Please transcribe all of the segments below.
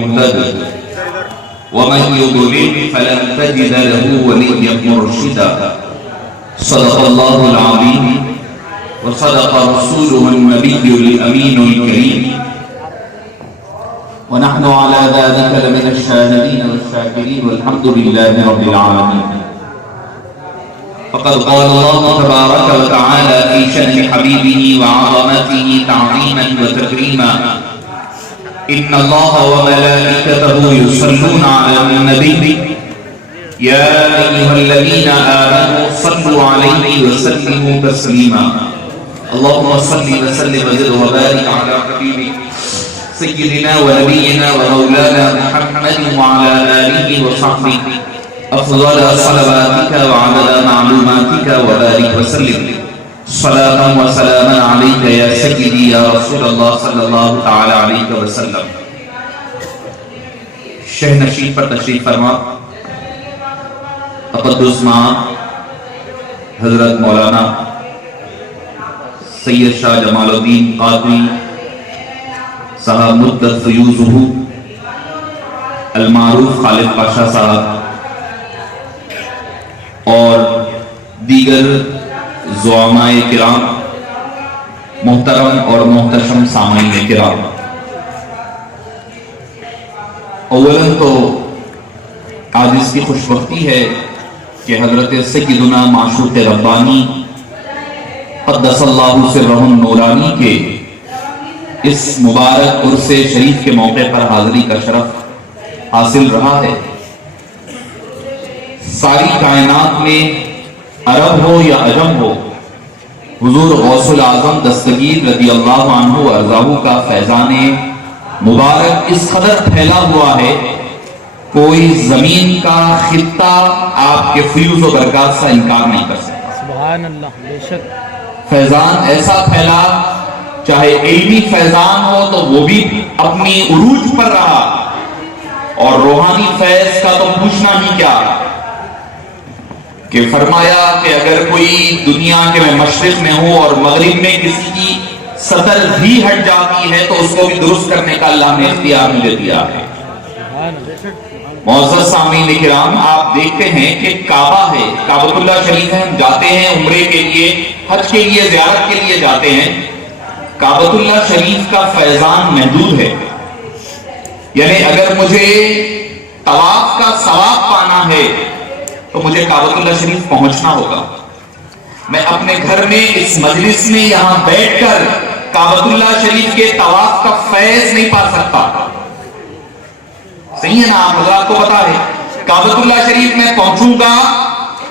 مهتد ومن يضلل فلن تجد له وليا مرشدا صدق الله العظيم وصدق رسوله النبي الأمين الكريم ونحن على ذلك لمن الشاهدين والشاكرين والحمد لله رب العالمين. فقد قال الله تبارك وتعالى في شأن حبيبه وعظمته تعظيما وتكريما: إن الله وملائكته يصلون على النبي يا أيها الذين آمنوا صلوا عليه وسلموا تسليما. اللهم صل وسلم وزد وبارك على حبيبك سيدنا ونبينا ومولانا محمد وعلى آله وصحبه أفضل صلواتك وعدد معلوماتك وبارك وسلم صلاة وسلاما عليك يا سيدي يا رسول الله صلی اللہ تعالی علیہ وسلم. شہ نشین پر تشریف فرما تقدس ماں حضرت مولانا سید شاہ جمال الدین قادری صاحب مدت فیوزہ المعروف خالد پاشا صاحب اور دیگر زعماء کرام، محترم اور محتشم سامعین کرام، اولاً تو آج اس کی خوش بختی ہے کہ حضرت سیدنا معشوق ربانی قدس اللہ سرہ النورانی کے اس مبارک عرس شریف کے موقع پر حاضری کا شرف حاصل رہا ہے. ساری کائنات میں عرب ہو یا عجم ہو، حضور غوث العظم دستگیر رضی اللہ عنہ ارضاہ کا فیضان مبارک اس قدر پھیلا ہوا ہے، کوئی زمین کا خطہ آپ کے فیوز و برکات سے انکار نہیں کر سکتا. سبحان اللہ. بے شک فیضان ایسا پھیلا، چاہے علمی فیضان ہو تو وہ بھی اپنی عروج پر رہا، اور روحانی فیض کا تو پوچھنا ہی کیا کہ فرمایا کہ اگر کوئی دنیا کے میں مشرق میں ہوں اور مغرب میں کسی کی سطر بھی ہٹ جاتی ہے تو اس کو بھی درست کرنے کا اللہ نے اختیار مجھے دیا ہے. معزز سامعین کرام، آپ دیکھتے ہیں کہ کعبہ ہے، کعبۃ اللہ شریف ہے، ہم جاتے ہیں عمرے کے لیے، حج کے لیے، زیارت کے لیے جاتے ہیں. کعبۃ اللہ شریف کا فیضان محدود ہے، یعنی اگر مجھے طواف کا ثواب پانا ہے تو مجھے کعبۃ اللہ شریف پہنچنا ہوگا. میں اپنے گھر میں اس مجلس میں یہاں بیٹھ کر کعبۃ اللہ شریف کے طواف کا فیض نہیں پا سکتا. صحیح ہے نا؟ آپ حضرات کو پتا ہے کعبۃ اللہ شریف میں پہنچوں گا،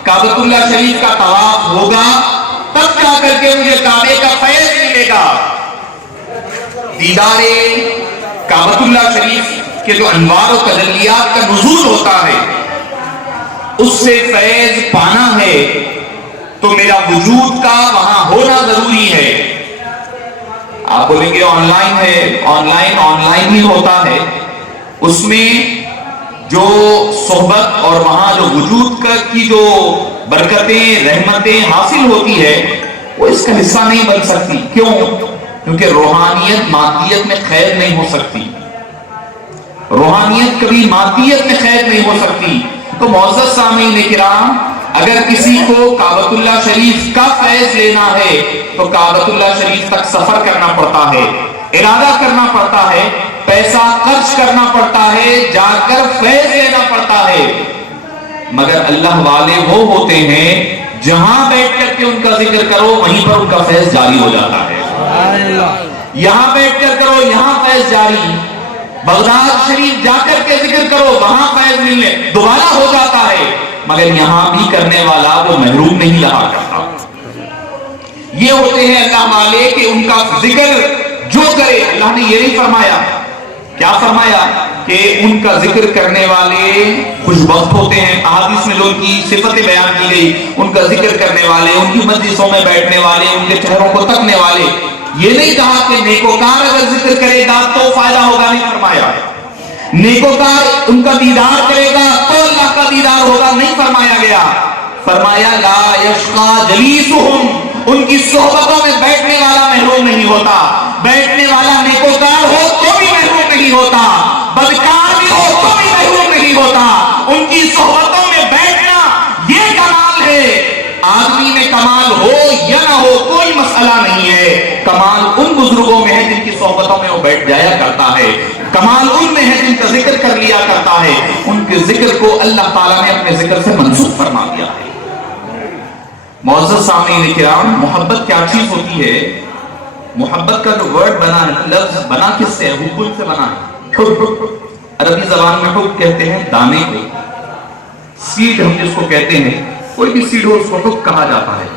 کعبۃ اللہ شریف کا طواف ہوگا، تب جا کر کے مجھے کعبے کا فیض ملے گا. دیدار کعبۃ اللہ شریف کے جو انوار و تجلیات کا نزول ہوتا ہے، اس سے فیض پانا ہے تو میرا وجود کا وہاں ہونا ضروری ہے. آپ بولیں گے آن لائن ہے، آن لائن ہی ہوتا ہے. اس میں جو صحبت اور وہاں جو وجود کی جو برکتیں رحمتیں حاصل ہوتی ہے وہ اس کا حصہ نہیں بن سکتی. کیوں؟ کیونکہ روحانیت مادیت میں قید نہیں ہو سکتی. روحانیت کبھی مادیت میں قید نہیں ہو سکتی. تو معزز سامعین کرام، اگر کسی کو کعبۃ اللہ شریف کا فیض لینا ہے تو کعبۃ اللہ شریف تک سفر کرنا پڑتا ہے، ارادہ کرنا پڑتا ہے، پیسہ خرچ کرنا پڑتا ہے، جا کر فیض لینا پڑتا ہے. مگر اللہ والے وہ ہوتے ہیں جہاں بیٹھ کر کے ان کا ذکر کرو وہیں پر ان کا فیض جاری ہو جاتا ہے. یہاں بیٹھ کر کرو یہاں فیض جاری، بغداد شریف جا کر کے ذکر کرو وہاں فیض ملنے دوبارہ ہو جاتا ہے. مگر یہاں بھی کرنے والا وہ محروم نہیں رہا کرتا. یہ ہوتے ہیں اللہ والے کہ ان کا ذکر جو کرے، اللہ نے یہ نہیں فرمایا، کیا فرمایا کہ ان کا ذکر کرنے والے خوش بخت ہوتے ہیں. احادیث میں جو ان کی صفتیں بیان کی گئی، ان کا ذکر کرنے والے، ان کی مجلسوں میں بیٹھنے والے، ان کے چہروں کو تکنے والے. یہ نہیں کہا کہ نیکوکار اگر ذکر کرے گا تو فائدہ ہوگا، نہیں فرمایا. نیکوکار ان کا دیدار کرے گا تو اللہ کا دیدار ہوگا، نہیں فرمایا گیا. فرمایا لا یشقا جلیسہم، ان کی صحبتوں میں بیٹھنے والا محروم نہیں ہوتا. بیٹھنے والا نیکوکار ہو تو بھی محروم نہیں ہوتا، بدکار میں بیٹھ جایا کرتا ہے. کمال ان میں ہے جن کا ذکر کر لیا کرتا ہے, ان کے ذکر کو اللہ تعالیٰ نے اپنے ذکر سے منسوخ فرما دیا ہے. معزز سامعین کرام, محبت کیا چیز ہوتی ہے؟ محبت کا جو ورڈ بنا ہے, لفظ بنا کس سے ہے؟ حب سے بنا ہے. عربی زبان میں حب کہتے ہیں دانے کو, سیڈ ہم جس کو کہتے ہیں, کوئی بھی سیڈ ہو اس کو حب کہا جاتا ہے.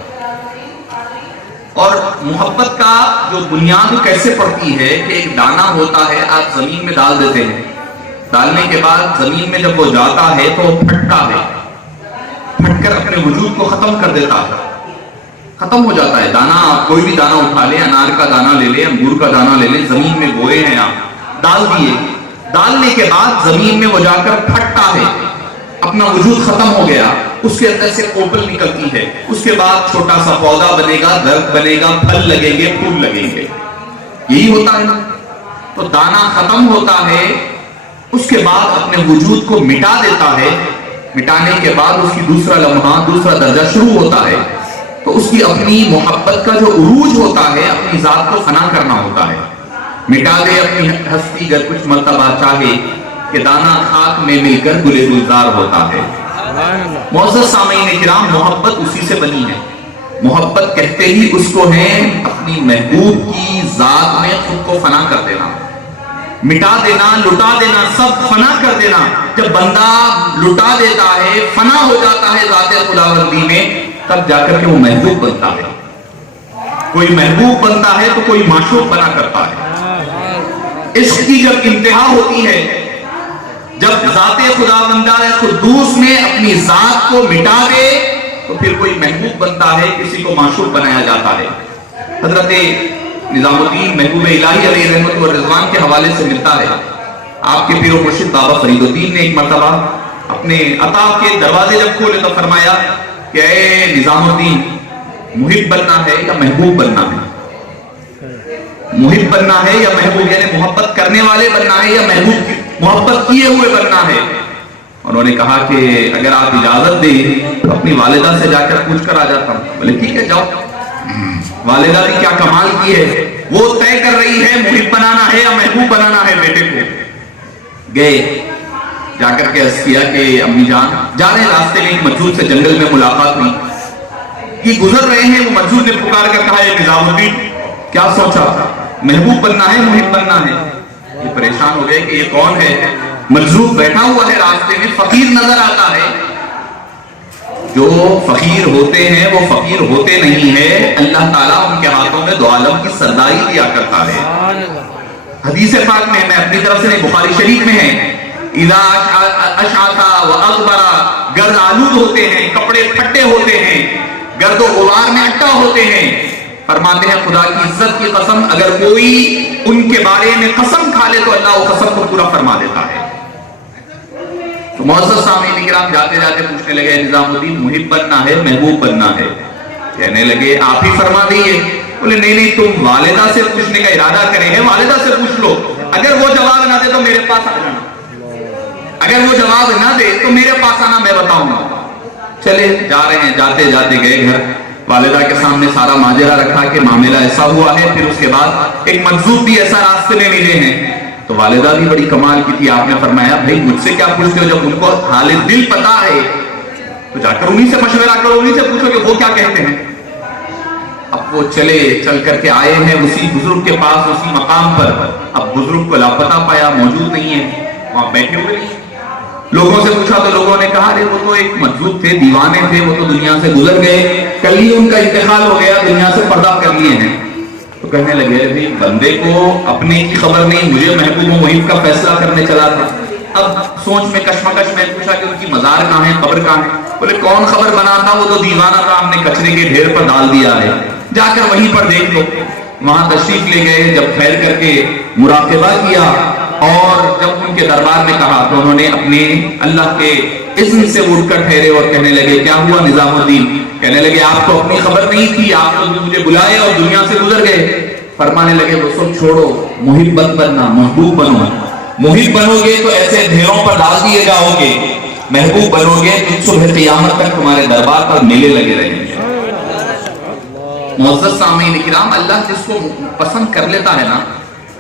اور محبت کا جو بنیاد کیسے پڑتی ہے کہ ایک دانہ ہوتا ہے, آپ زمین میں ڈال دیتے ہیں, ڈالنے کے بعد زمین میں جب وہ جاتا ہے تو پھٹتا ہے, پھٹ کر اپنے وجود کو ختم کر دیتا ہے, ختم ہو جاتا ہے. دانہ, آپ کوئی بھی دانہ اٹھا لیں, انار کا دانہ لے لیں, انگور کا دانہ لے لیں, زمین میں بوئے ہیں آپ, ڈال دیے, ڈالنے کے بعد زمین میں وہ جا کر پھٹتا ہے, اپنا وجود ختم ہو گیا, اس کے اندر سے کوپل نکلتی ہے, اس کے بعد چھوٹا سا پودا بنے گا, درخت بنے گا, پھل لگیں گے, پھول لگیں گے. یہی ہوتا ہے نا. تو دانہ ختم ہوتا ہے, اس کے بعد اپنے وجود کو مٹا دیتا ہے, مٹانے کے بعد اس کی دوسرا لمحہ, دوسرا درجہ شروع ہوتا ہے. تو اس کی اپنی محبت کا جو عروج ہوتا ہے, اپنی ذات کو فنا کرنا ہوتا ہے, مٹا دے اپنی ہستی گر کچھ مرتبہ چاہے, کہ دانہ خاک میں مل کر گلے گلزار ہوتا ہے. معزز سامعین کرام, محبت اسی سے بنی ہے. محبت کہتے ہی اس کو ہے اپنی محبوب کی ذات میں خود کو فنا کر دینا, مٹا دینا, لٹا دینا, سب فنا کر دینا. جب بندہ لٹا دیتا ہے, فنا ہو جاتا ہے ذات خداوندی میں, تب جا کر کے وہ محبوب بنتا ہے. کوئی محبوب بنتا ہے تو کوئی معشوق بنا کرتا ہے. عشق کی جب انتہا ہوتی ہے, جب ذات خداوندہ قدوس میں اپنی ذات کو مٹا دے, تو پھر کوئی محبوب بنتا ہے, کسی کو معشوق بنایا جاتا ہے. حضرت نظام الدین محبوب الہی علیہ رحمت و رضوان کے حوالے سے ملتا ہے. آپ کے پیر و مرشد بابا فرید الدین نے ایک مرتبہ اپنے عطا کے دروازے جب کھولے تو فرمایا کہ اے نظام الدین, محب بننا ہے یا محبوب بننا ہے؟ محب بننا ہے یا محبوب, یعنی محبت کرنے والے بننا ہے یا محبوب محبت کیے ہوئے بننا ہے؟ انہوں نے کہا کہ اگر آپ اجازت دیں تو اپنی والدہ سے جا کر پوچھ کر آ جاتا ہوں. بولے ٹھیک ہے, جاؤ. والدہ نے کیا کمال کی ہے, وہ طے کر رہی ہے محب بنانا ہے یا محبوب بنانا ہے بیٹے کو. گئے, جا کر کے عرض کیا کہ امی جان, جا رہے راستے میں ایک مجذوب سے جنگل میں ملاقات ہوئی, یہ گزر رہے ہیں, وہ مجذوب نے پکار کر کہا, اے نظام الدین کیا سوچا, محبوب بننا ہے محب بننا ہے؟ یہ پریشان ہو گئے کہ یہ کون ہے. مجذوب بیٹھا ہوا ہے راستے میں, فقیر نظر آتا ہے. جو فقیر ہوتے ہیں وہ فقیر ہوتے نہیں ہیں, اللہ تعالیٰ ان کے ہاتھوں میں دو عالم کی سرداری دیا کرتا ہے. حدیث پاک میں, میں اپنی طرف سے نہیں, بخاری شریف میں ہے, اذا اشعث واغبر, گرد آلود ہوتے ہیں, کپڑے پھٹے ہوتے ہیں, گرد و غبار میں اٹا ہوتے ہیں. فرماتے ہیں خدا کی عزت کی قسم, اگر کوئی ان کے بارے میں قسم کھا لے تو اللہ وہ قسم کو پورا فرما دیتا ہے. تو معزز سامعین کرام, جاتے جاتے پوچھنے لگے نظام الدین محب بننا ہے محبوب بننا ہے؟ کہنے لگے آپ ہی فرما دیئے. بولے نہیں نہیں, تم والدہ سے پوچھنے کا ارادہ کرے ہیں, والدہ سے پوچھ لو, اگر وہ جواب نہ دے تو میرے پاس آ جانا, اگر وہ جواب نہ دے تو میرے پاس آنا, میں بتاؤں گا. چلے جا رہے ہیں, جاتے جاتے گئے گھر, والدہ کے سامنے سارا ماجرا رکھا کہ معاملہ ایسا ہوا ہے. پھر اس کے بعد ایک مجذوب بھی ایسا راستے میں ملے ہیں, تو والدہ بھی بڑی کمال کی تھی. آپ نے فرمایا بھائی مجھ سے کیا پوچھتے ہو, جب ان کو حال دل پتا ہے تو جا کر انہی سے مشورہ کرو, انہی سے پوچھو کہ وہ کیا کہتے ہیں. اب وہ چل کر کے آئے ہیں اسی بزرگ کے پاس, اسی مقام پر. اب بزرگ کو لاپتہ پایا, موجود نہیں ہے, وہاں بیٹھے ہوئے نہیں. لوگوں سے پوچھا تو لوگوں نے کہا ارے وہ تو ایک مجذوب تھے, دیوانے تھے, وہ تو دنیا سے گزر گئے, کل ہی ان کا انتقال ہو گیا, دنیا سے پردہ کر لیے ہیں. تو کہنے لگے بندے کو اپنے کی خبر نہیں, مجھے محبوب و محب کا فیصلہ کرنے چلا تھا. اب سوچ میں کشمکش میں پوچھا کہ ان کی مزار کہاں ہے, قبر کہاں ہے؟ بولے کون خبر بناتا, وہ تو دیوانہ تھا, ہم نے کچرے کے ڈھیر پر ڈال دیا ہے, جا کر وہیں پر دیکھ لو. وہاں تشریف لے گئے, جب خیر کر کے مراقبہ کیا اور جب ان کے دربار میں کہا تو انہوں نے اپنے اللہ کے اذن سے اٹھ کر ٹھہرے اور کہنے لگے کیا ہوا نظام الدین؟ کہنے لگے آپ کو اپنی خبر نہیں تھی, آپ تو مجھے بلائے اور دنیا سے گزر گئے. فرمانے لگے وہ سب چھوڑو, محبت بننا, محبوب بنو. محب بنو گے تو ایسے ڈھیروں پر ڈال دیے جاؤ گے, محبوب بنو گے تو صبح قیامت تک تمہارے دربار پر میلے لگے رہیں گے. معزز سامعین کرام, اللہ جس کو پسند کر لیتا ہے نا,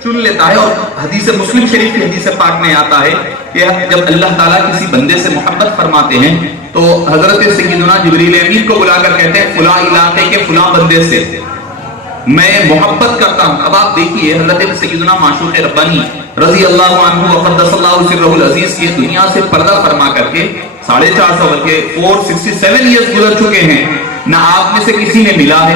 چن لیتا ہے. اور حدیث مسلم شریف کی حدیث پاک میں آتا ہے کہ جب اللہ تعالیٰ کسی بندے سے محبت فرماتے ہیں تو حضرت سیدنا جبریل امین کو بلا کر کہتے ہیں فلاں علاقے کے فلاں بندے سے میں محبت کرتا ہوں. اب آپ دیکھیے حضرت سیدنا معشوق ربانی رضی اللہ عنہ وقدس اللہ سرہ العزیز کی دنیا سے پردہ فرما کر کے 450 بلکہ 467 ایئرز گزر چکے ہیں. نہ آپ میں سے کسی نے ملا ہے,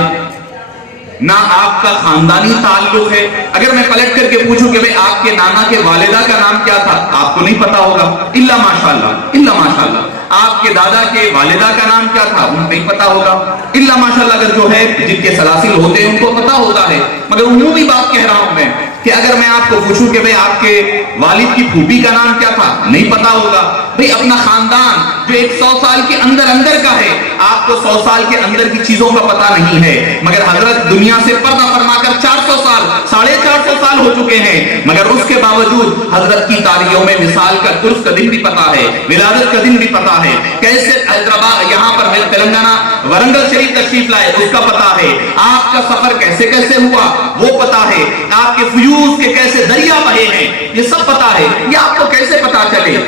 نہ آپ کا خاندانی تعلق ہے. اگر میں پلٹ کر کے پوچھوں کہ بھئی آپ کے نانا کے والدہ کا نام کیا تھا, آپ کو نہیں پتا ہوگا, الا ماشاءاللہ, الا ماشاءاللہ. آپ کے دادا کے والدہ کا نام کیا تھا, ان کو نہیں پتا ہوگا, الا ماشاءاللہ. اگر جو ہے جن کے سلاسل ہوتے ہیں ان کو پتا ہوتا ہے. مگر عمومی بات کہہ رہا ہوں میں کہ اگر میں آپ کو پوچھوں کہ بھئی آپ کے والد کی پھوپھی کا نام کیا تھا, نہیں پتا ہوگا. بھئی اپنا خاندان جو 100 سال کے اندر کا ہے, آپ کو 100 سال کے اندر کی چیزوں کا پتا نہیں ہے. مگر حضرت دنیا سے پردہ فرما کر 400 سال 450 سال ہو چکے ہیں, مگر اس کے باوجود حضرت کی تاریخوں میں مثال کا عرس کا دن بھی پتا ہے, ولادت کا دن بھی پتا ہے, کیسے حیدرآباد یہاں پر تلنگانہ ورنگل شریف تشریف لائے اس کا پتا ہے, آپ کا سفر کیسے کیسے ہوا وہ پتا ہے, آپ کے فیوز کے کیسے دریا بہے ہیں یہ سب پتا ہے. یہ آپ کو کیسے پتا چلے؟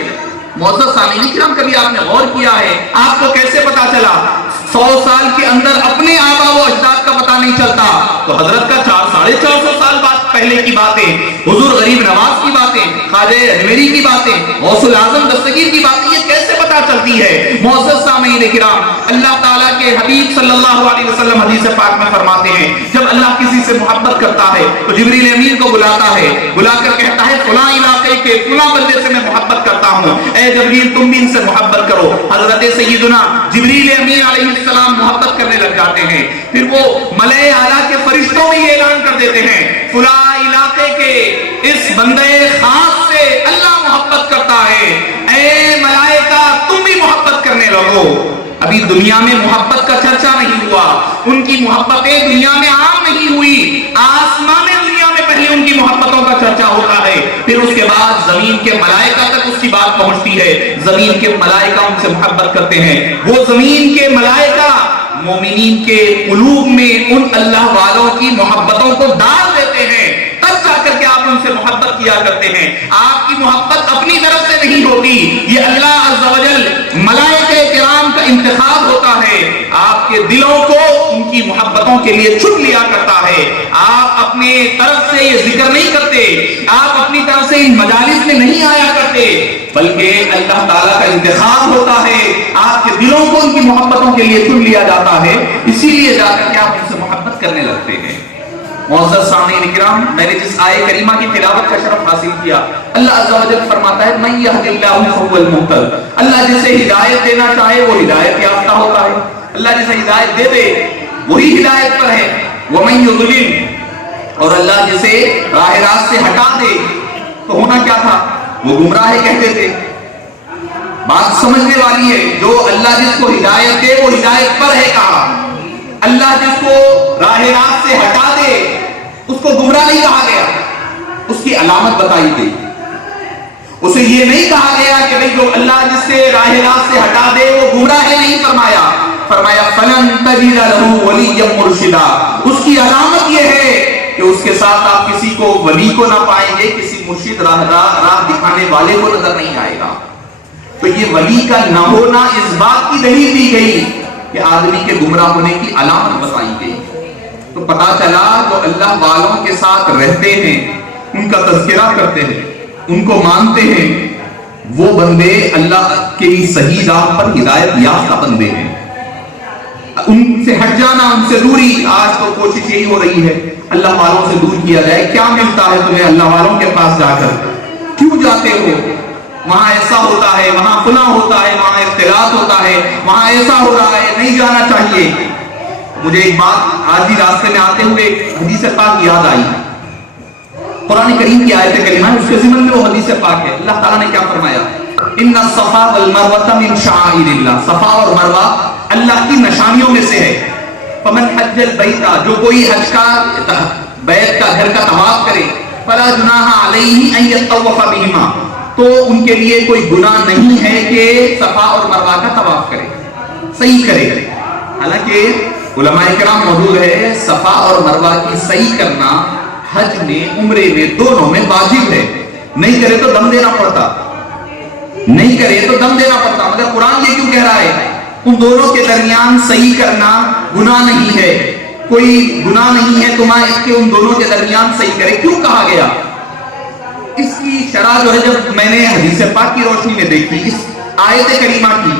معزز سامعین کرام, کبھی آپ نے غور کیا ہے آپ کو کیسے پتا چلا 100 سال کے اندر اپنے آبا و اجداد کا پتا نہیں چلتا, تو حضرت کا 400 سال بعد پہلے کی باتیں, حضور غریب نواز کی باتیں, خواجہ اجمیری کی باتیں, غوث الاعظم دستگیر کی باتیں, یہ کیسے پتا چلتی ہے؟ معزز سامعین کرام, اللہ تعالیٰ کے حبیب صلی اللہ علیہ وسلم حدیث پاک میں فرماتے ہیں جب اللہ کسی سے محبت کرتا ہے تو جبریل امین کو بلاتا ہے, بلا کر کہتا ہے فلاں علاقے کے فلاں بندے سے میں محبت کرتا ہوں, اے جبریل تم بھی ان سے محبت کرو. حضرت سیدنا جبریل امین علیہ السلام محبت کرنے لگ جاتے ہیں. پھر وہ ملائے اعلیٰ کے فرشتوں میں یہ اعلان کر دیتے ہیں فلاں علاقے کے اس بندے خاص سے اللہ محبت کرتا ہے, اے ملائکہ تم بھی محبت کرنے لگو. ابھی دنیا میں محبت کا چرچا نہیں ہوا, ان کی محبتیں دنیا میں عام نہیں ہوئی, آسمان دنیا میں پہلے ان کی محبتوں کا چرچا ہوتا ہے, پھر اس کے بعد زمین کے ملائکہ تک اس کی بات پہنچتی ہے, زمین کے ملائکہ ان سے محبت کرتے ہیں. وہ زمین کے ملائکہ مومنین کے قلوب میں ان اللہ والوں کی محبتوں کو ڈال دیتے ہیں, تب جا کر کے آپ ان سے محبت کیا کرتے ہیں. آپ کی محبت اپنی طرف سے نہیں ہوتی, یہ اللہ عز و جل ملائکہ کرام کا انتخاب ہوتا ہے, آپ کے دلوں کو ان کی محبتوں کے لیے چن لیا کرتا ہے. آپ اپنے طرف سے یہ ذکر نہیں کرتے, آپ اپنی طرف سے ان مجالس میں نہیں آیا کرتے, بلکہ اللہ تعالیٰ کا انتخاب ہوتا ہے, آپ کے دلوں کو ان کی محبتوں کے لیے چن لیا جاتا ہے, اسی لیے جا کر کے آپ ان سے محبت کرنے لگتے ہیں. معزز سامعین کرام, میں نے جس آیے کریمہ کی تلاوت کا شرف حاصل کیا, اللہ عز و جل فرماتا ہے من یہد اللہ فہو المہتد, اللہ جسے ہدایت دینا چاہے وہ ہدایت یافتہ ہوتا ہے, اللہ جسے ہدایت دے دے وہی ہدایت پر ہے. ومن یضلل, اور اللہ جسے راہ راست سے ہٹا دے تو ہونا کیا تھا, وہ گمراہ کہتے تھے. بات سمجھنے والی ہے, جو اللہ جس کو ہدایت دے وہ ہدایت پر ہے کہا, اللہ جس کو راہ راست سے ہٹا دے اس کو گمراہ نہیں کہا گیا, اس کی علامت بتائی گئی. اسے یہ نہیں کہا گیا کہ بھئی جو اللہ جس سے راہ راست سے ہٹا دے وہ گمراہ ہے, نہیں فرمایا. فرمایا فلن تجد لہ ولیا مرشدا, اس کی علامت یہ ہے کہ اس کے ساتھ آپ کسی کو ولی کو نہ پائیں گے, کسی مرشد راہ دکھانے والے کو نظر نہیں آئے گا. تو یہ ولی کا نہ ہونا اس بات کی دلیل دی گئی کہ آدمی کے گمراہ ہونے کی علامت بتائی گئی. تو پتا چلا جو اللہ والوں کے ساتھ رہتے ہیں, ان کا تذکرہ کرتے ہیں, ان کو مانتے ہیں, وہ بندے اللہ کے صحیح راہ پر ہدایت یافتہ بندے ہیں. ان سے ہٹ جانا, ان سے دوری, آج تو کوشش یہی ہو رہی ہے اللہ والوں سے دور کیا جائے. کیا ملتا ہے تمہیں اللہ والوں کے پاس جا کر, کیوں جاتے ہو, وہاں ایسا ہوتا ہے, وہاں فلاں ہوتا ہے, وہاں اختلاط ہوتا ہے, وہاں ایسا ہو رہا ہے, نہیں جانا چاہیے. مجھے ایک بات آج بھی راستے میں آتے ہوئے حدیث پاک یاد آئی, قرآن کریم کی آیت کریمہ ہے, اس کے ضمن میں وہ حدیث پاک ہے. اللہ تعالیٰ نے کیا فرمایا, ان الصفا والمروہ من شعائر اللہ, صفا اور مروہ اللہ کی نشانیوں میں سے ہے. فمن حج البیت, جو کوئی حج کا بیت کا گھر کا طواف کرے, فلا جناح علیہ ان یطوف بہما, تو ان کے لیے کوئی گناہ نہیں ہے کہ صفا اور مروہ کا طواف کرے, صحیح کرے. حالانکہ علماء کرام موجود ہے, صفا اور مروہ کی صحیح کرنا حج میں عمرے میں دونوں میں واجب ہے، نہیں کرے تو دم دینا پڑتا، نہیں کرے تو دم دینا پڑتا، مگر قرآن یہ کیوں کہہ رہا ہے ان دونوں کے درمیان صحیح کرنا گناہ نہیں ہے، کوئی گناہ نہیں ہے تمہارے اس کے ان دونوں کے درمیان صحیح کرے، کیوں کہا گیا؟ اس کی شرح جو ہے جب میں نے حدیث پاک کی روشنی میں دیکھی اس آیت کریمہ کی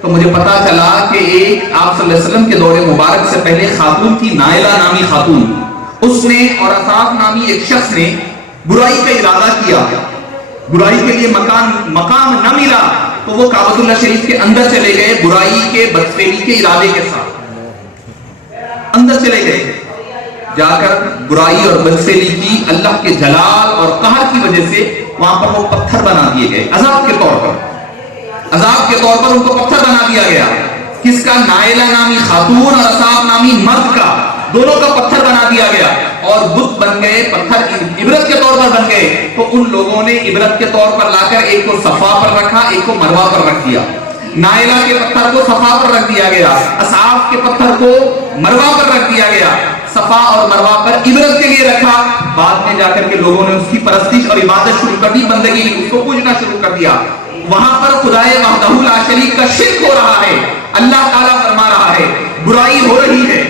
تو مجھے پتا چلا کہ ایک آپ صلی اللہ علیہ وسلم کے دور مبارک سے پہلے خاتون تھی، نائلہ نامی خاتون، اس نے اور اصاف نامی ایک شخص نے برائی کا ارادہ کیا، برائی کے لیے مقام نہ ملا تو وہ کعبۃ اللہ شریف کے اندر چلے گئے، برائی کے بدفعلی کے ارادے کے ساتھ اندر چلے گئے، جا کر برائی اور بدفعلی کی اللہ کے جلال اور قہر کی وجہ سے وہاں پر وہ پتھر بنا دیے گئے عذاب کے طور پر، عذاب کے طور پر ان کو پتھر بنا دیا گیا، کس کا؟ نائلہ نامی خاتون اور اصحاب نامی مرد کا، دونوں کا پتھر بنا دیا گیا اور بت بن گئے، پتھر عبرت کے طور پر بن گئے، تو ان لوگوں نے عبرت کے طور پر لا کر ایک کو صفا پر رکھا، ایک کو مروہ پر رکھ دیا، نائلہ کے پتھر کو صفا پر رکھ دیا گیا، اصحاب کے پتھر کو مروہ پر رکھ دیا گیا، صفا اور مروہ پر عبرت کے لیے رکھا، بعد میں جا کر کے لوگوں نے اس کی پرستش اور عبادت شروع کر دی، بندگی اس کو پوجنا شروع کر دیا، وہاں پر خدائے وحدہ لا شریک کا شرک ہو رہا ہے، اللہ تعالیٰ فرما رہا ہے برائی ہو رہی ہے،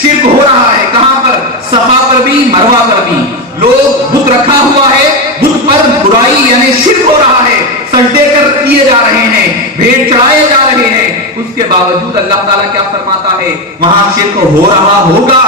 شرک ہو رہا ہے، کہاں پر؟ صفا پر بھی مروہ پر بھی، لوگ بت رکھا ہوا ہے، بت پر برائی یعنی شرک ہو رہا ہے، سجدے کر کیے جا رہے ہیں، بھیڑ چڑھائے جا رہے ہیں، اس کے باوجود اللہ تعالیٰ کیا فرماتا ہے وہاں شرک ہو رہا ہوگا،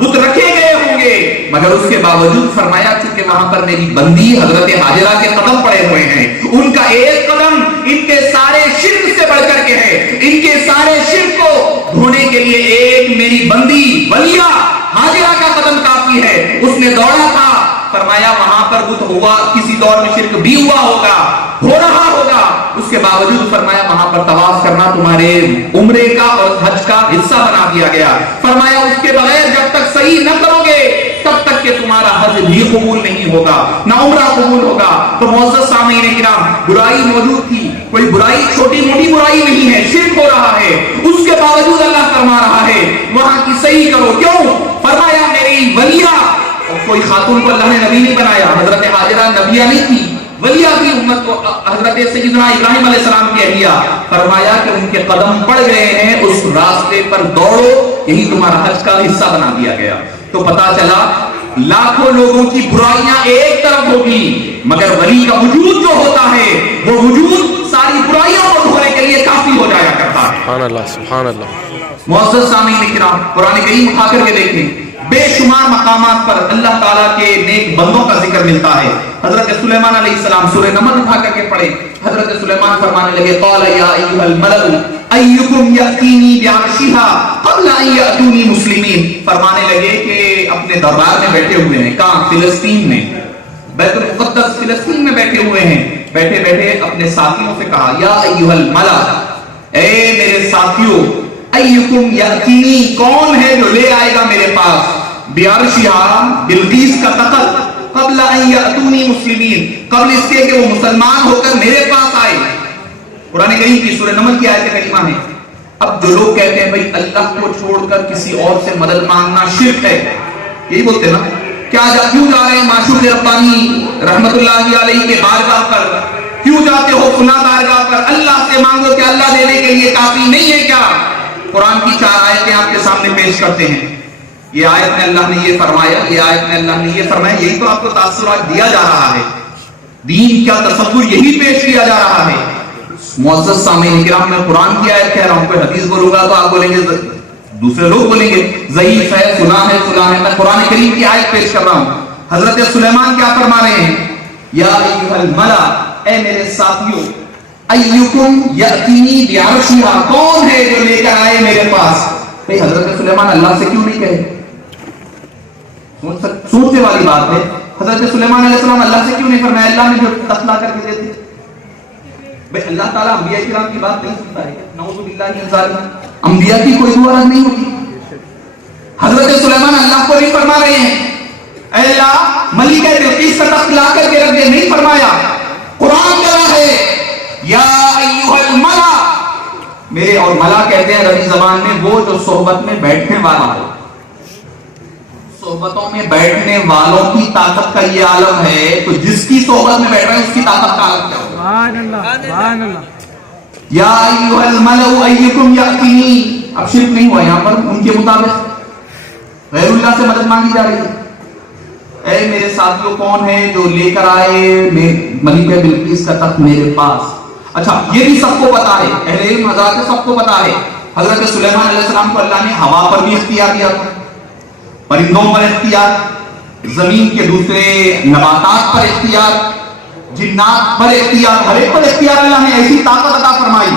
بت رکھے گئے ہوں گے، مگر اس کے باوجود فرمایا چونکہ وہاں پر میری بندی حضرت حاجرہ کے قدم پڑے ہوئے ہیں، ان کا ایک قدم ان کے سارے شرک سے بڑھ کر کے ہے، ان کے سارے شرک کو دھونے کے لیے ایک میری بندی ولیہ حاجرہ کا قدم کافی ہے، اس نے دوڑا تھا، فرمایا وہاں پر بت ہوا، کسی دور میں شرک بھی ہوا ہوگا، ہو رہا ہوگا، اس کے باوجود فرمایا وہاں پر طواف کرنا تمہارے عمرے کا اور حج کا حصہ بنا دیا گیا، فرمایا اس کے بغیر جب تک صحیح نہ کرو گے تب تک کہ تمہارا حج بھی قبول نہیں ہوگا، نہ عمرہ قبول ہوگا۔ تو معزز سامعین کرام، برائی موجود تھی، کوئی برائی چھوٹی موٹی برائی نہیں ہے، شرک ہو رہا ہے، اس کے باوجود اللہ فرما رہا ہے وہاں کی صحیح کرو، کیوں؟ فرمایا میری ولیہ، کوئی خاتون کو اللہ نے نبی نہیں بنایا، حضرت حاجرہ نبیہ نہیں تھی، ولیہ کی امت کو حضرت سیدنا ابراہیم علیہ السلام کی اہلیہ، فرمایا کہ ان کے قدم پڑ گئے ہیں، اس راستے پر دوڑو، یہی تمہارا حج کا حصہ بنا دیا گیا۔ تو پتا چلا لاکھوں لوگوں کی برائیاں ایک طرف ہوگی، مگر ولی کا وجود جو ہوتا ہے وہ وجود ساری برائیوں کو دھونے کے لیے کافی ہو جایا کرتا ہے۔ سبحان اللہ، سبحان اللہ۔ معزز سامعین کرام، قرآن کریم اٹھا کر کے دیکھیں، بے شمار مقامات پر اللہ تعالیٰ کے نیک بندوں کا ذکر ملتا ہے۔ حضرت سلیمان علیہ السلام، سورہ نمل اٹھا کر کے پڑھیں، حضرت سلیمان فرمانے لگے قال یا ایھا الملأ ایکم یأتینی بعرشها قبل ان یأتونی مسلمین، فرمانے لگے کہ اپنے دربار میں بیٹھے ہوئے ہیں، کہاں؟ فلسطین میں، بیت المقدس فلسطین میں بیٹھے ہوئے ہیں، بیٹھے بیٹھے اپنے ساتھیوں سے کہا یا ایھا الملأ، اے میرے ساتھیوں، ایکم یأتینی، کون ہے جو لے آئے گا میرے پاس، بعرشها، بلقیس کا تخت، قبل ان یأتونی مسلمین، قبل اس کے کہ وہ مسلمان ہو کر میرے پاس آئے۔ قرآن کریم کی سورہ نمل کی آیت کریمہ ہے۔ اب جو لوگ کہتے ہیں بھئی اللہ کو چھوڑ کر کسی اور سے مدد مانگنا شرک ہے، یہی بولتے ہیں نا، کیوں جا رہے ہیں معشوق ربانی رحمت اللہ علیہ کے بارگاہ پر، کیوں جاتے ہو فلاں بارگاہ پر، اللہ سے مانگو کہ اللہ دینے کے لیے کافی نہیں ہے کیا؟ قرآن کی 4 آیتیں آپ کے سامنے پیش کرتے ہیں، یہ آیت میں اللہ نے یہ فرمایا، یہ آیت میں اللہ نے یہ فرمایا، یہی تو آپ کو تاثرات دیا جا رہا ہے، دین کا تصور یہی پیش کیا جا رہا ہے۔ معزز سامعین کرام، میں قرآن کی آیت کہہ رہا ہوں، کوئی حدیث بولوں گا تو آپ بولیں گے، دوسرے لوگ بولیں گے ضعیف ہے، فلاں ہے، فلاں ہے، میں قرآن کریم کی آیت پیش کر رہا ہوں۔ حضرت سلیمان کیا فرما رہے ہیں؟ یا ایھا الملأ، اے میرے ساتھیوں، ایکم یأتینی بعرشها، کون ہے جو لے کر آئے میرے پاس؟ بھئی حضرت سلیمان اللہ سے کیوں نہیں کہے؟ سوچنے والی بات ہے، حضرت سلیمان علیہ السلام اللہ سے کیوں نہیں فرمایا؟ اللہ نے جو تخلا کر کے دیتے، بھئی اللہ تعالیٰ انبیاء کرام کی بات نہیں سنتا ہے، نعوذ باللہ من ذالک، انبیاء کی کوئی دعا نہیں ہوتی۔ حضرت سلیمان اللہ کو نہیں فرما رہے ہیں اے اللہ ملکہ بلقیس کا تخت لا کر کے رکھ دے، نہیں فرمایا۔ قرآن کہہ رہا ہے یا ایھا الملأ، میرے، اور ملا کہتے ہیں عربی زبان میں وہ جو صحبت میں بیٹھنے والا ہو، صحبتوں میں بیٹھنے والوں کی طاقت کا یہ عالم ہے، تو جس کی صحبت میں بیٹھ رہے ہیں اس کی طاقت کا عالم کیا ہوگا؟ سبحان اللہ سبحان اللہ. یا ایھا الملأ ایکم یأتینی، اب شرک نہیں ہوا یہاں پر، ان کے مطابق غیر اللہ سے مدد مانگی جا رہی ہے. اے میرے ساتھیوں کون ہے جو لے کر آئے ملکہ بلقیس کا تخت میرے پاس؟ اچھا یہ بھی سب کو پتا ہے، اہل علم حضرات سب کو پتا ہے، حضرت سلیمان علیہ السلام کو اللہ نے ہوا پر بھی اختیار دیا تھا، پرندوں پر اختیار، زمین کے دوسرے نباتات پر اختیار، جنات پر اختیار، ہر ایک پر اختیار اللہ نے ایسی طاقت عطا فرمائی.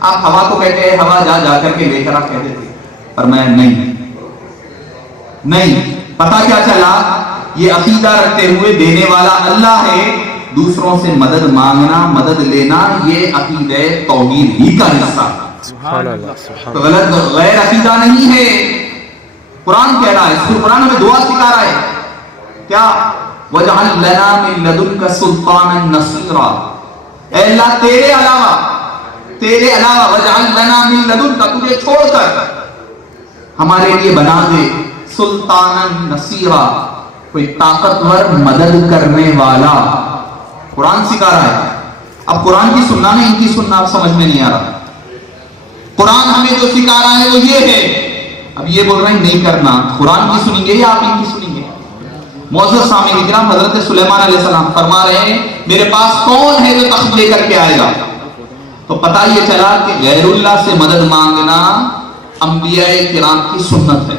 آپ ہوا کو کہتے ہیں ہوا جا جا کر کے لے کر آپ کہتے تھے، پر میں نہیں. پتا کیا چلا؟ یہ عقیدہ رکھتے ہوئے دینے والا اللہ ہے، دوسروں سے مدد مانگنا مدد لینا یہ عقیدہ توحید ہی کا حصہ ہے. سبحان اللہ. تو غلط غیر عقیدہ نہیں ہے. قرآن کہہ رہا ہے، قرآن ہمیں دعا سکھا رہا ہے کیا؟ وَجْعَلْ لَنَا مِن لَدُنْكَ سُلْطَانًا نَصِيرًا، اے اللہ تیرے علاوہ وَجْعَلْ لَنَا مِن لَدُنْكَ، تجھے چھوڑ کر ہمارے لیے بنا دے سلطانًا نصیرا، کوئی طاقتور مدد کرنے والا. قرآن سکھا رہا ہے. اب قرآن کی سننا نہیں، ان کی سننا اب سمجھ میں نہیں آ رہا. قرآن ہمیں جو سکھا رہا ہے وہ یہ ہے. اب یہ بول رہے ہیں نہیں کرنا، قرآن کی سنیں گے یا آپ ان کی سنیں گے؟ معزز سامعین کرام، حضرت سلیمان علیہ السلام فرما رہے ہیں میرے پاس کون ہے جو تخت لے کر کے آئے گا؟ تو پتہ یہ چلا کہ غیر اللہ سے مدد مانگنا انبیاء کرام کی سنت ہے.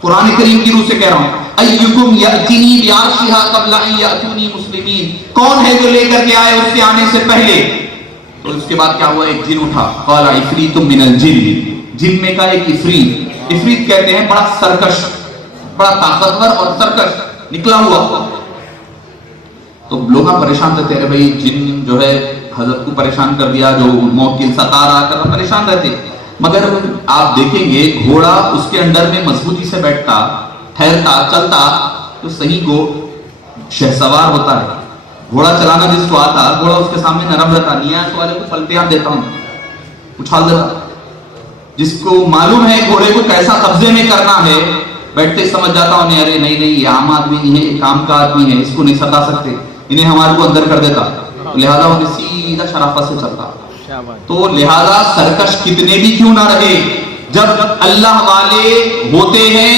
قرآن کریم کی روح سے کہہ رہا ہوں، ایکم یأتینی بعرشہا قبل ان یأتونی مسلمین، کون ہے جو لے کر کے آئے اس کے آنے سے پہلے؟ تو اس کے بعد کیا ہوا؟ ایک جن اٹھا، قال عفریت من الجن، جن میں کا ایک عفریت. عفریت کہتے ہیں بڑا سرکش، بڑا طاقتور اور سرکش نکلا ہوا. تو لوگ پریشان رہتے ہیں، بھائی جن جو ہے حضرت کو پریشان کر دیا، جو موکل ستا رہا کر پریشان رہتے. مگر آپ دیکھیں گے گھوڑا اس کے اندر میں مضبوطی سے بیٹھتا، ٹھہرتا، چلتا تو صحیح کو شہسوار ہوتا ہے. گھوڑا چلانا جس کو آتا، گھوڑا اس کے سامنے نرم رہتا، نیاز والے کو پلٹیاں دیتا ہوں، اچھال دیتا. جس کو معلوم ہے گھوڑے کو کیسا قبضے میں کرنا ہے، بیٹھتے ہی سمجھ جاتا ہوں ارے نہیں یہ عام آدمی نہیں ہے، یہ کام کا آدمی ہے، اس کو نہیں ستا سکتے، انہیں ہمارے کو اندر کر دیتا. لہذا انہیں سیدھا شرافت سے چلتا. تو لہذا سرکش کتنے بھی کیوں نہ رہے، جب اللہ والے ہوتے ہیں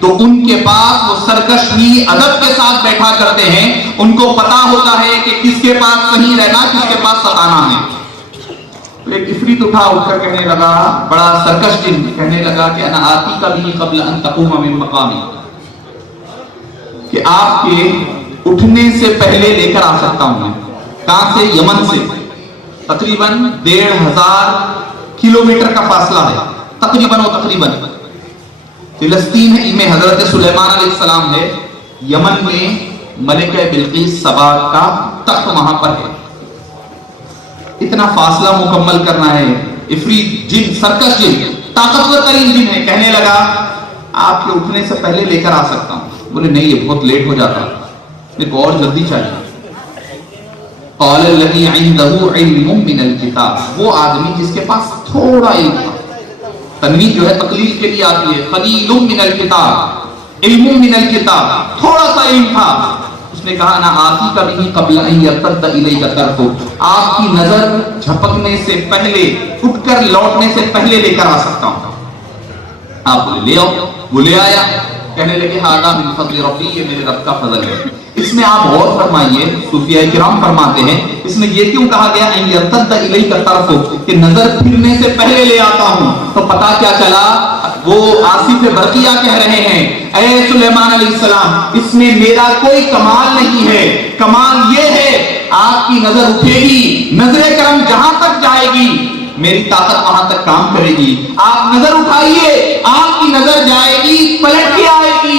تو ان کے پاس وہ سرکش بھی ادب کے ساتھ بیٹھا کرتے ہیں. ان کو پتا ہوتا ہے کہ کس کے پاس صحیح رہنا، کس کے پاس ستانا ہے. تو ایک عفریت اٹھا کر کہنے لگا، بڑا سرکش جن کہنے لگا کہ انا آتی کا بھی قبل ان تقوم من مقامی، کہ آپ کے اٹھنے سے پہلے لے کر آ سکتا ہوں. میں کہاں سے؟ یمن سے. تقریباً 1500 کلومیٹر کا فاصلہ ہے، تقریباً فلسطین میں حضرت سلیمان علیہ السلام ہے، یمن میں ملکہ بلقیس سبا کا تخت وہاں پر ہے. اتنا فاصلہ مکمل کرنا ہے. عفریت جن، سرکش جن، طاقتور ترین جن ہے، کہنے لگا آپ کے اٹھنے سے پہلے لے کر آ سکتا ہوں. بولے نہیں یہ بہت لیٹ ہو جاتا، میرے کو اور جلدی چاہیے. قال الذي عنده علم من الكتاب، وہ آدمی جس کے پاس تھوڑا علم تھا. تنوین جو ہے تقلیل کے لیے آتی ہے، قلیل من الكتاب، علم من الكتاب، تھوڑا سا علم تھا. اس نے کہا نا آتی کا بھی قبل ان یرتد الیک طرفک، آپ کی نظر جھپکنے سے پہلے، اٹھ کر لوٹنے سے پہلے لے کر آ سکتا ہوں. آپ بولے لے آؤ. وہ لے آیا. کہنے لگے ھذا من فضل ربی، یہ میرے رب کا فضل ہے. اس میں آپ غور فرمائیے، صوفیاء کرام فرماتے ہیں اس میں یہ کیوں کہا گیا ان یرتد الیک طرفک، کہ نظر پھرنے سے پہلے لے آتا ہوں. تو پتا کیا چلا؟ وہ آصف برقیہ کہہ رہے ہیں اے سلیمان علیہ السلام، اس میں میرا کوئی کمال نہیں ہے، کمال یہ ہے آپ کی نظر اٹھے گی، نظر کرم جہاں تک جائے گی میری طاقت وہاں تک کام کرے گی. آپ نظر اٹھائیے، آپ کی نظر جائے گی، پلٹ کے آئے گی،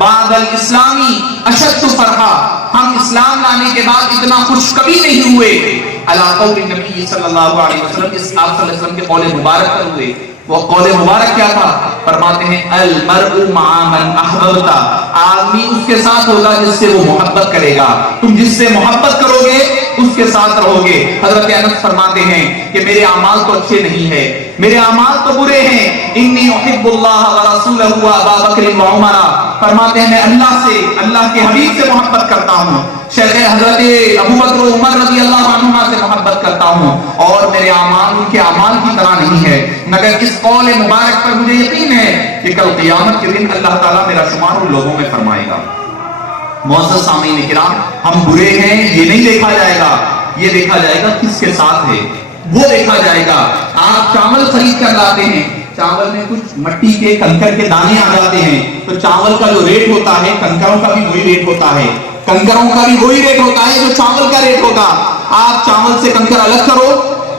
بعد الاسلامی اشد فرحا، ہم اسلام لانے کے بعد اتنا خوش کبھی نہیں ہوئے، علی قول نبی صلی اللہ علیہ وسلم، اس آپ صلی اللہ علیہ وسلم کے قول مبارک پر ہوئے۔ وہ قول مبارک کیا تھا؟ فرماتے ہیں المرء مع من احببت، آدمی اس کے ساتھ ہوگا جس سے وہ محبت کرے گا، تم جس سے محبت کرو گے اس کے ساتھ رہو گے۔ حضرت انس فرماتے ہیں کہ میرے اعمال تو اچھے نہیں ہیں، میرے اعمال تو برے ہیں، انی احب اللہ ورسولہ وابا بکر وعمر، فرماتے ہیں میں اللہ سے، اللہ کے حبیب سے محبت کرتا ہوں، شیخ حضرت ابو بکر و عمر رضی اللہ عنہما سے محبت کرتا ہوں، اور میرے اعمال ان کے اعمال کی طرح نہیں ہے، مگر اس قول مبارک پر مجھے یقین ہے کہ کل قیامت کے دن اللہ تعالیٰ میرا شمار ان لوگوں میں فرمائے گا۔ معزز سامعین کرام، ہم برے ہیں یہ نہیں دیکھا جائے گا، یہ دیکھا جائے گا کس کے ساتھ ہے، وہ دیکھا جائے گا۔ آپ چاول خرید کر لاتے ہیں، چاول میں کچھ مٹی کے کنکر کے دانے آ جاتے ہیں، تو چاول کا جو ریٹ ہوتا ہے کنکروں کا بھی وہی ریٹ ہوتا ہے، کنکروں کا بھی وہی ریٹ ہوتا ہے جو چاول کا ریٹ ہوگا۔ آپ چاول سے کنکر الگ کرو،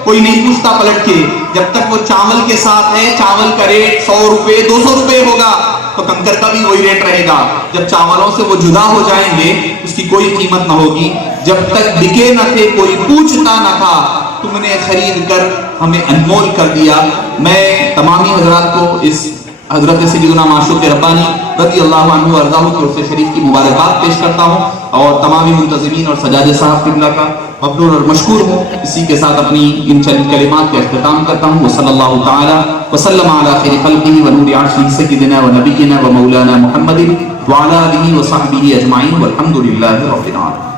کوئی نہیں پوچھتا پلٹ کے، جب تک وہ چاول کے ساتھ ہے چاول کا ریٹ 100 روپے 200 روپے ہوگا، تو کنکر کا بھی وہی ریٹ رہے گا۔ جب چاولوں سے وہ جدا ہو جائیں گے اس کی کوئی قیمت نہ ہوگی۔ جب تک بکے نہ تھے کوئی پوچھتا نہ تھا، تم نے خرید کر ہمیں انمول کر دیا۔ میں تمامی حضرات کو اس حضرت سیدنا معشوق ربانی رضی اللہ عنہ وارضاہ کی عرس شریف کی مبارکباد پیش کرتا ہوں، اور تمامی منتظمین اور سجادہ صاحب قبلہ کا ممنون اور مشکور ہوں۔ اسی کے ساتھ اپنی ان چند کلمات کا اختتام کرتا ہوں۔ وصلی اللہ تعالی وسلم علی خیر خلقہ ونور عرشہ سیدنا و نبینا و مولانا محمد وعلی آلہ وصحبہ اجمعین والحمد للہ رب العالمین۔